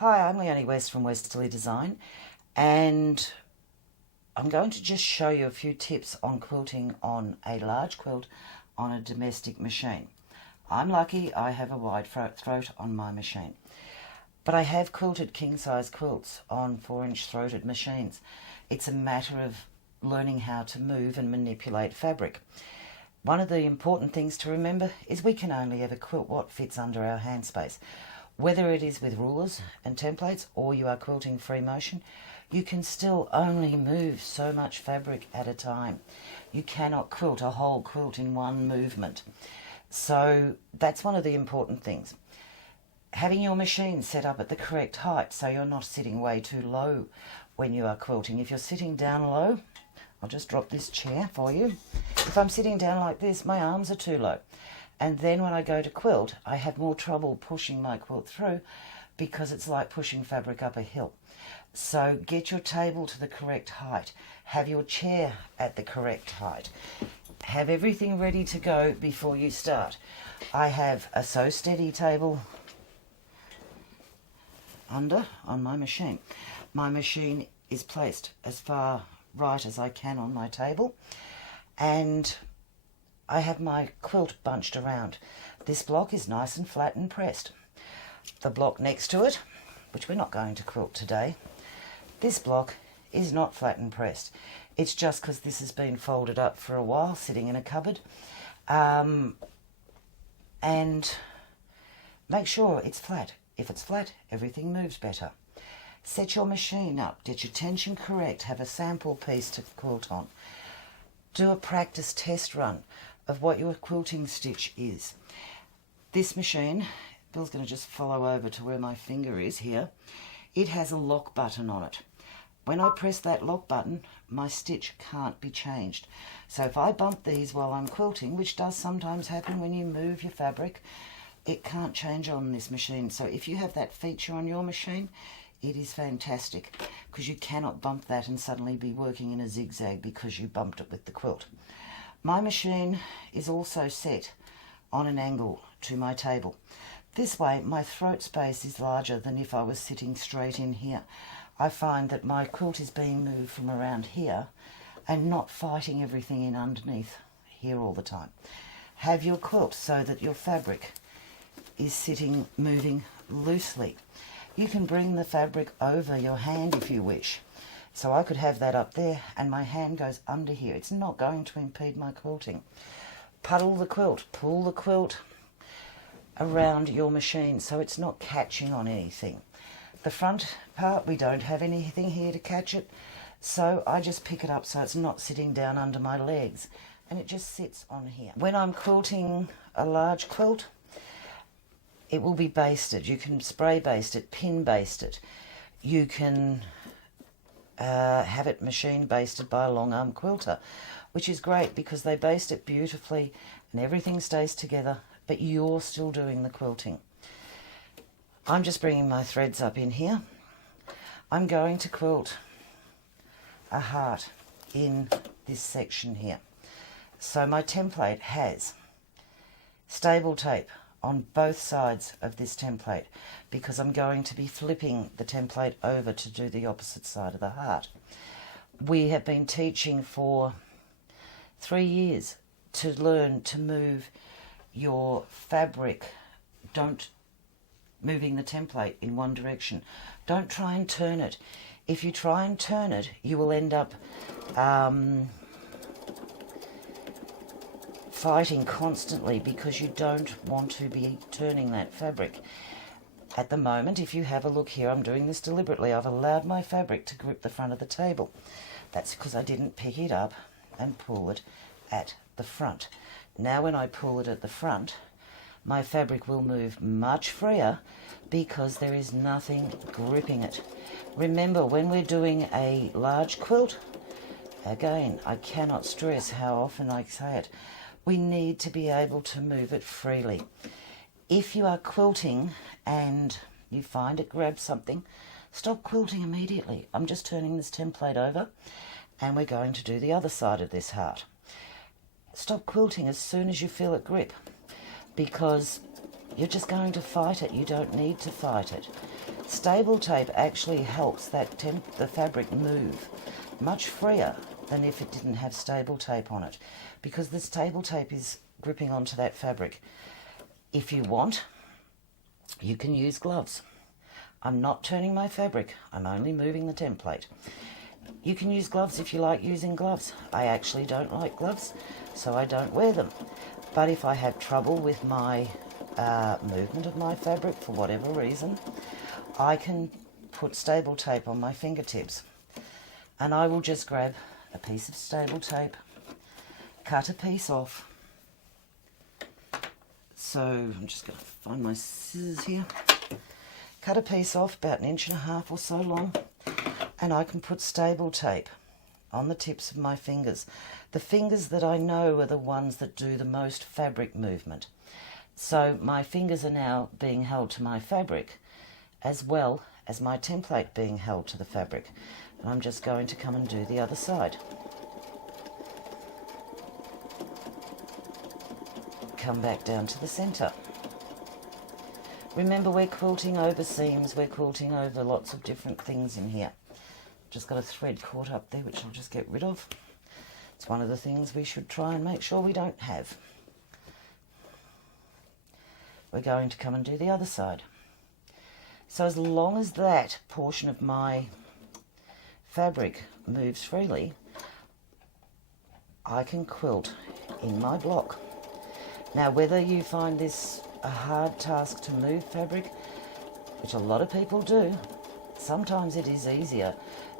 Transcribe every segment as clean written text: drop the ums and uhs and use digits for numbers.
Hi, I'm Leonie West from Westerly Design, and I'm going to just show you a few tips on quilting on a large quilt on a domestic machine. I'm lucky I have a wide throat on my machine, but I have quilted king-size quilts on 4-inch throated machines. It's a matter of learning how to move and manipulate fabric. One of the important things to remember is we can only ever quilt what fits under our hand space. Whether it is with rulers and templates or you are quilting free motion, you can still only move so much fabric at a time. You cannot quilt a whole quilt in one movement. So that's one of the important things. Having your machine set up at the correct height so you're not sitting way too low when you are quilting. If you're sitting down low, I'll just drop this chair for you. If I'm sitting down like this, my arms are too low. And then when I go to quilt, I have more trouble pushing my quilt through because it's like pushing fabric up a hill. So get your table to the correct height. Have your chair at the correct height. Have everything ready to go before you start. I have a So Steady table under on my machine. My machine is placed as far right as I can on my table, and I have my quilt bunched around. This block is nice and flat and pressed. The block next to it, which we're not going to quilt today, this block is not flat and pressed. It's just because this has been folded up for a while, sitting in a cupboard. And make sure it's flat. If it's flat, everything moves better. Set your machine up, get your tension correct, have a sample piece to quilt on. Do a practice test run of what your quilting stitch is. This machine, Bill's going to just follow over to where my finger is here. It has a lock button on it. When I press that lock button, my stitch can't be changed. So if I bump these while I'm quilting, which does sometimes happen when you move your fabric, it can't change on this machine. So if you have that feature on your machine, it is fantastic, because you cannot bump that and suddenly be working in a zigzag because you bumped it with the quilt. My machine is also set on an angle to my table. This way my throat space is larger than if I was sitting straight in here. I find that my quilt is being moved from around here and not fighting everything in underneath here all the time. Have your quilt so that your fabric is sitting, moving loosely. You can bring the fabric over your hand if you wish. So I could have that up there and my hand goes under here. It's not going to impede my quilting. Puddle the quilt, pull the quilt around your machine so it's not catching on anything. The front part, we don't have anything here to catch it, so I just pick it up so it's not sitting down under my legs and it just sits on here. When I'm quilting a large quilt, it will be basted. You can spray baste it, pin baste it. You can have it machine basted by a long arm quilter, which is great because they baste it beautifully and everything stays together, but you're still doing the quilting. I'm just bringing my threads up in here. I'm going to quilt a heart in this section here. So my template has stable tape on both sides of this template because I'm going to be flipping the template over to do the opposite side of the heart. We have been teaching for 3 years to learn to move your fabric. Don't moving the template in one direction. Don't try and turn it. If you try and turn it, you will end up fighting constantly because you don't want to be turning that fabric. At the moment, if you have a look here, I'm doing this deliberately. I've allowed my fabric to grip the front of the table. That's because I didn't pick it up and pull it at the front. Now when I pull it at the front, my fabric will move much freer because there is nothing gripping it. Remember, when we're doing a large quilt, again, I cannot stress how often I say it, we need to be able to move it freely. If you are quilting and you find it grabs something, stop quilting immediately. I'm just turning this template over and we're going to do the other side of this heart. Stop quilting as soon as you feel it grip, because you're just going to fight it. You don't need to fight it. Stable tape actually helps the fabric move much freer than if it didn't have stable tape on it, because the stable tape is gripping onto that fabric. If you want, you can use gloves. I'm not turning my fabric, I'm only moving the template. You can use gloves if you like using gloves. I actually don't like gloves, so I don't wear them. But if I have trouble with my movement of my fabric for whatever reason, I can put stable tape on my fingertips. And I will just grab a piece of stable tape, cut a piece off. So I'm just going to find my scissors here. Cut a piece off about 1.5 inches or so long, and I can put stable tape on the tips of my fingers. The fingers that I know are the ones that do the most fabric movement. So my fingers are now being held to my fabric as well as my template being held to the fabric. And I'm just going to come and do the other side. Come back down to the centre. Remember, we're quilting over seams, we're quilting over lots of different things in here. Just got a thread caught up there, which I'll just get rid of. It's one of the things we should try and make sure we don't have. We're going to come and do the other side. So as long as that portion of my fabric moves freely, I can quilt in my block. Now, whether you find this a hard task to move fabric, which a lot of people do, sometimes it is easier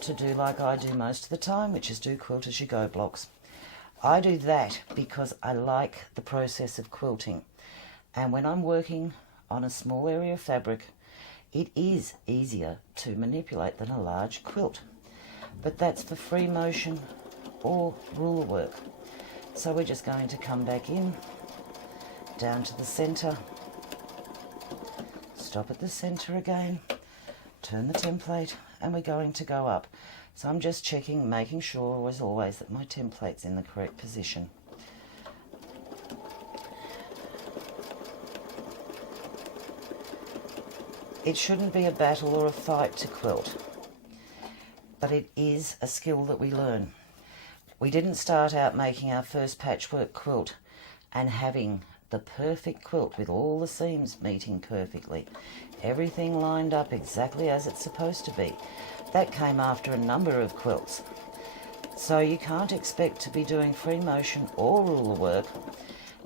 to do like I do most of the time, which is do quilt as you go blocks. I do that because I like the process of quilting, and when I'm working on a small area of fabric, it is easier to manipulate than a large quilt. But that's for free motion or ruler work. So we're just going to come back in, down to the centre, stop at the centre again, turn the template, and we're going to go up. So I'm just checking, making sure, as always, that my template's in the correct position. It shouldn't be a battle or a fight to quilt, but it is a skill that we learn. We didn't start out making our first patchwork quilt and having the perfect quilt with all the seams meeting perfectly, everything lined up exactly as it's supposed to be. That came after a number of quilts. So you can't expect to be doing free motion or ruler work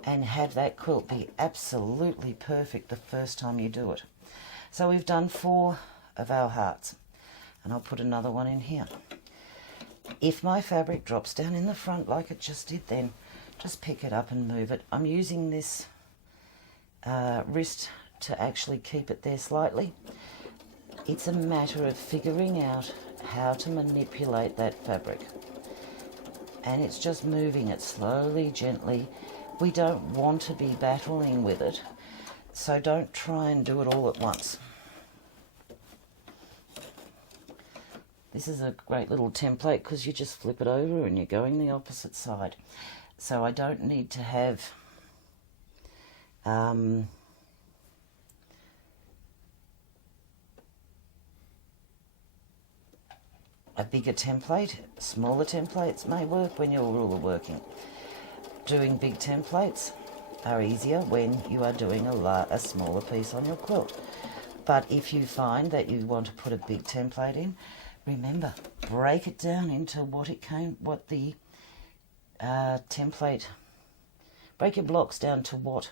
and have that quilt be absolutely perfect the first time you do it. So we've done 4 of our hearts, and I'll put another one in here. If my fabric drops down in the front like it just did then, just pick it up and move it. I'm using this wrist to actually keep it there slightly. It's a matter of figuring out how to manipulate that fabric. And it's just moving it slowly, gently. We don't want to be battling with it, so don't try and do it all at once. This is a great little template because you just flip it over and you're going the opposite side. So I don't need to have a bigger template. Smaller templates may work when you're ruler working. Doing big templates are easier when you are doing a smaller piece on your quilt. But if you find that you want to put a big template in, remember, break it down into what the template, break your blocks down to what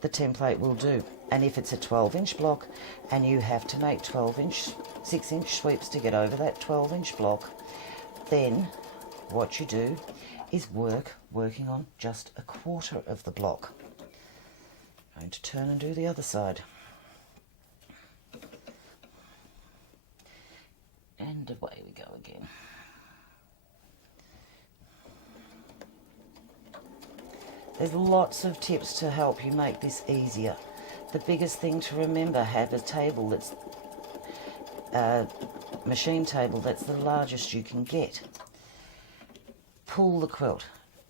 the template will do. And if it's a 12-inch block and you have to make 6-inch sweeps to get over that 12-inch block, then what you do is working on just a quarter of the block. I'm going to turn and do the other side. And away we go again. There's lots of tips to help you make this easier. The biggest thing to remember, have a table that's machine table that's the largest you can get. Pull the quilt.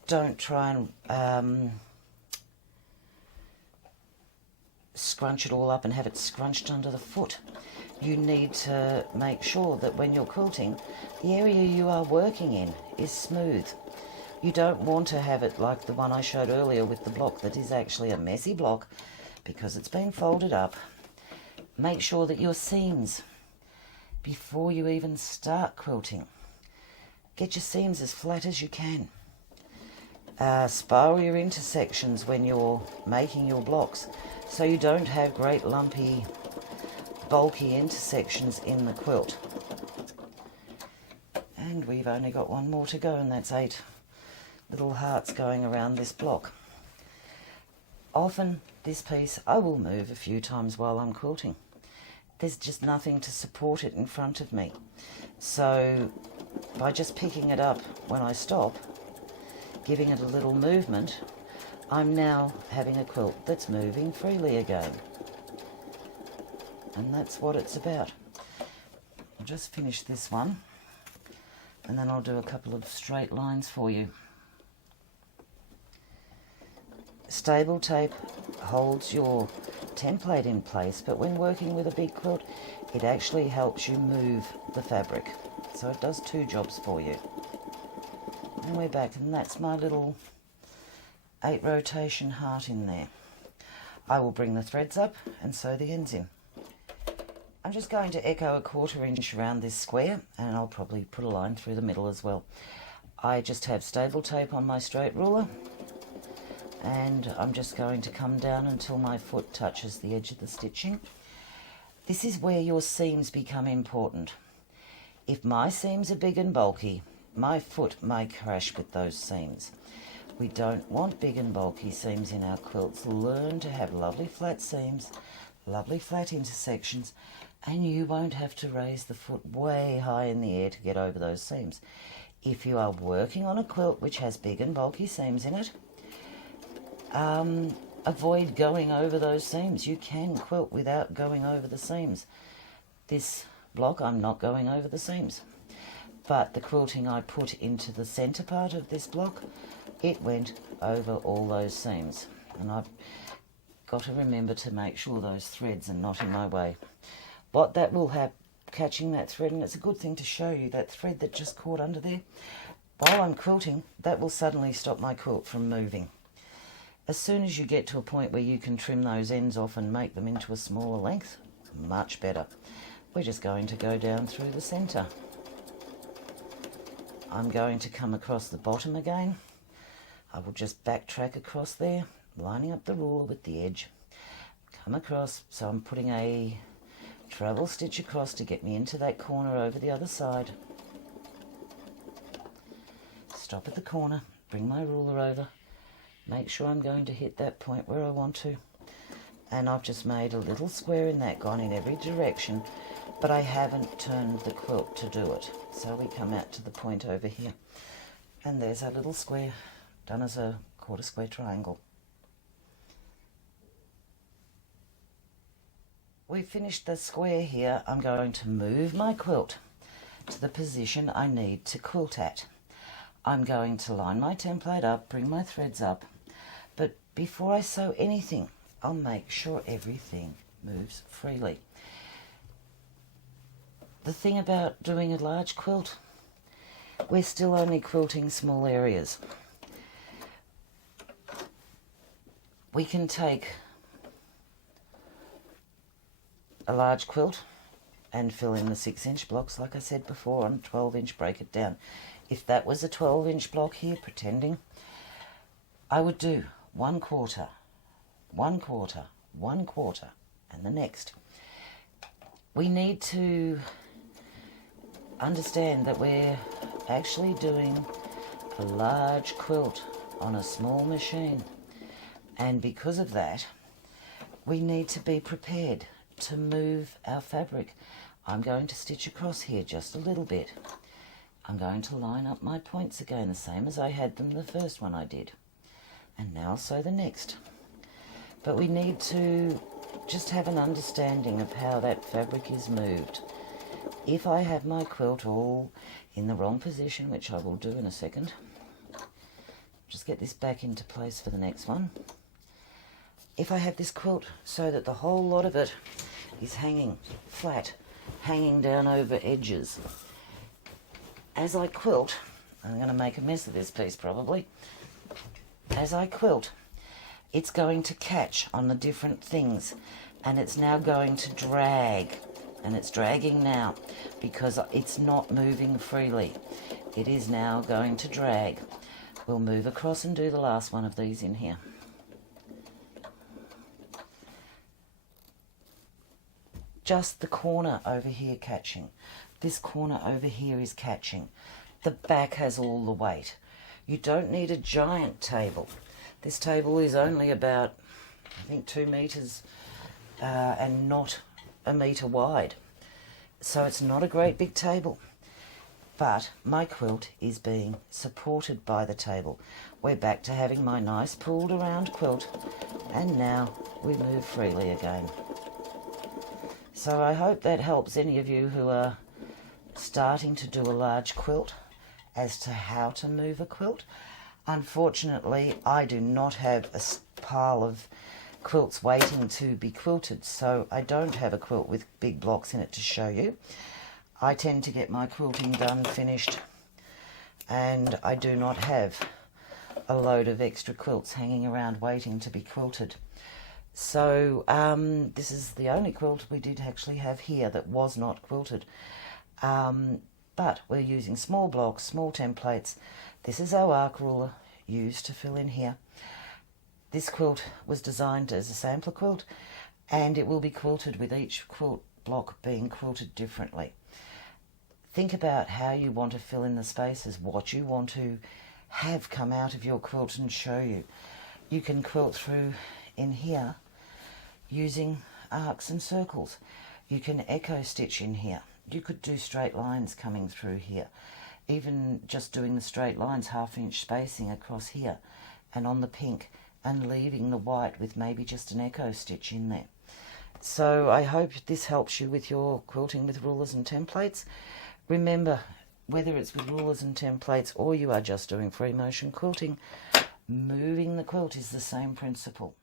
Don't try and scrunch it all up and have it scrunched under the foot. You need to make sure that when you're quilting, the area you are working in is smooth. You don't want to have it like the one I showed earlier with the block that is actually a messy block because it's been folded up. Make sure that your seams, before you even start quilting, get your seams as flat as you can. Spiral your intersections when you're making your blocks so you don't have great lumpy, bulky intersections in the quilt. And we've only got one more to go, and that's 8 little hearts going around this block. Often this piece I will move a few times while I'm quilting. There's just nothing to support it in front of me. So by just picking it up when I stop, giving it a little movement, I'm now having a quilt that's moving freely again. And that's what it's about. I'll just finish this one and then I'll do a couple of straight lines for you. Stable tape holds your template in place, but when working with a big quilt, it actually helps you move the fabric. So it does 2 jobs for you. And we're back, and that's my little 8 rotation heart in there. I will bring the threads up and sew the ends in. I'm just going to echo 1/4 inch around this square, and I'll probably put a line through the middle as well. I just have stable tape on my straight ruler, and I'm just going to come down until my foot touches the edge of the stitching. This is where your seams become important. If my seams are big and bulky, my foot may crash with those seams. We don't want big and bulky seams in our quilts. Learn to have lovely flat seams, lovely flat intersections, and you won't have to raise the foot way high in the air to get over those seams. If you are working on a quilt which has big and bulky seams in it, avoid going over those seams. You can quilt without going over the seams. This block, I'm not going over the seams. But the quilting I put into the centre part of this block, it went over all those seams. And I've got to remember to make sure those threads are not in my way. What that will have, catching that thread, and it's a good thing to show you, that thread that just caught under there, while I'm quilting, that will suddenly stop my quilt from moving. As soon as you get to a point where you can trim those ends off and make them into a smaller length, much better. We're just going to go down through the centre. I'm going to come across the bottom again. I will just backtrack across there, lining up the ruler with the edge. Come across, so I'm putting a treble stitch across to get me into that corner over the other side. Stop at the corner, bring my ruler over. Make sure I'm going to hit that point where I want to. And I've just made a little square in that, gone in every direction, but I haven't turned the quilt to do it. So we come out to the point over here. And there's our little square, done as a 1/4 square triangle. We've finished the square here. I'm going to move my quilt to the position I need to quilt at. I'm going to line my template up, bring my threads up, but before I sew anything, I'll make sure everything moves freely. The thing about doing a large quilt, we're still only quilting small areas. We can take a large quilt and fill in the 6-inch blocks, like I said before, on 12-inch, break it down. If that was a 12-inch block here, pretending, I would do 1/4, 1/4, 1/4, and the next. We need to understand that we're actually doing a large quilt on a small machine, and because of that, we need to be prepared to move our fabric. I'm going to stitch across here just a little bit. I'm going to line up my points again, the same as I had them the first one I did. And now I'll sew the next. But we need to just have an understanding of how that fabric is moved. If I have my quilt all in the wrong position, which I will do in a second, just get this back into place for the next one. if I have this quilt so that the whole lot of it is hanging flat, hanging down over edges, as I quilt, I'm going to make a mess of this piece probably, as I quilt, it's going to catch on the different things, and it's now going to drag, and it's dragging now because it's not moving freely. It is now going to drag. We'll move across and do the last one of these in here. Just the corner over here catching. This corner over here is catching. The back has all the weight. You don't need a giant table. This table is only about, I think, 2 meters and not a meter wide. So it's not a great big table. But my quilt is being supported by the table. We're back to having my nice pulled around quilt, and now we move freely again. So I hope that helps any of you who are starting to do a large quilt as to how to move a quilt. Unfortunately, I do not have a pile of quilts waiting to be quilted, so I don't have a quilt with big blocks in it to show you. I tend to get my quilting done, finished, and I do not have a load of extra quilts hanging around waiting to be quilted. So this is the only quilt we did actually have here that was not quilted. But we're using small blocks, small templates. This is our arc ruler used to fill in here. This quilt was designed as a sampler quilt, and it will be quilted with each quilt block being quilted differently. Think about how you want to fill in the spaces, what you want to have come out of your quilt and show you. You can quilt through in here using arcs and circles. You can echo stitch in here. You could do straight lines coming through here. Even just doing the straight lines, 1/2 inch spacing across here and on the pink, and leaving the white with maybe just an echo stitch in there. So I hope this helps you with your quilting with rulers and templates. Remember, whether it's with rulers and templates or you are just doing free motion quilting, moving the quilt is the same principle.